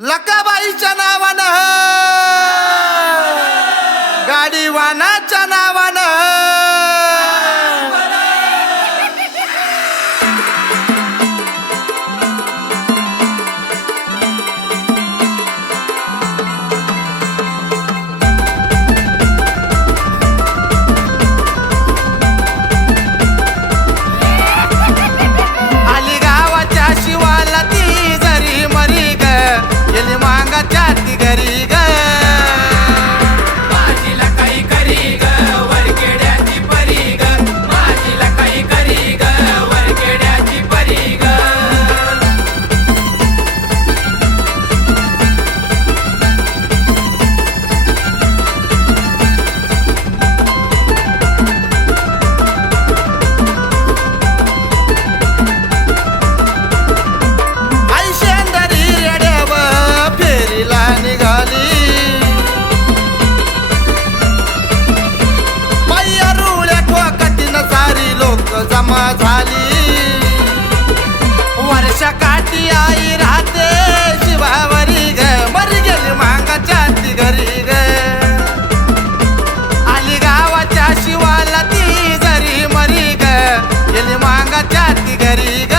लकाबाईच्या नावानं गाडी वाहनाच्या नावानं आली गावाच्या शिवाला ती जरी मरी ग गेली मांगाच्या ती घरी ग माझीला काही करी ग वरखेड्याची परी ग माझीला काही करी ग वरखेड्याची परी ग आई शेंदरी रेड्यावर फेरीला निघाली मैया रुळ्या ठोकटीन सारी लोक जमा झाली वर्षा काठी आई राहते शिवावरी ग मरी गेली मांगाच्या ती घरी ग आली गावाच्या शिवाला ती जरी मरी ग गेली मांगाच्या ती घरी ग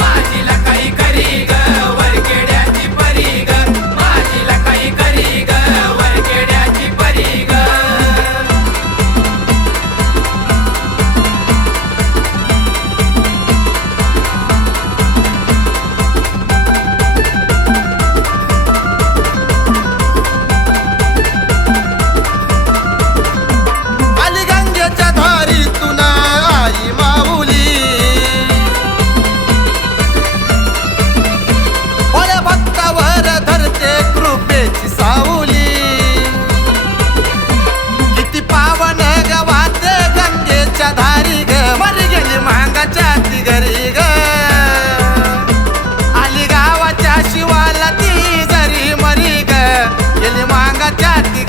माझीला काही करी ग वरखेड्याची परी ग माझीला काही करी ग वरखेड्याची परी ग आली गंगेच्या धारीतून आई माऊली भोळ्या भक्तावर धरते कृपेची सावली किती पावन गवाते गंगेच्या धारी ग मरी गेली मांगाच्या ती घरी ग आली गावाच्या शिवाला ती जरी मरी ग गेली मांगाच्या ती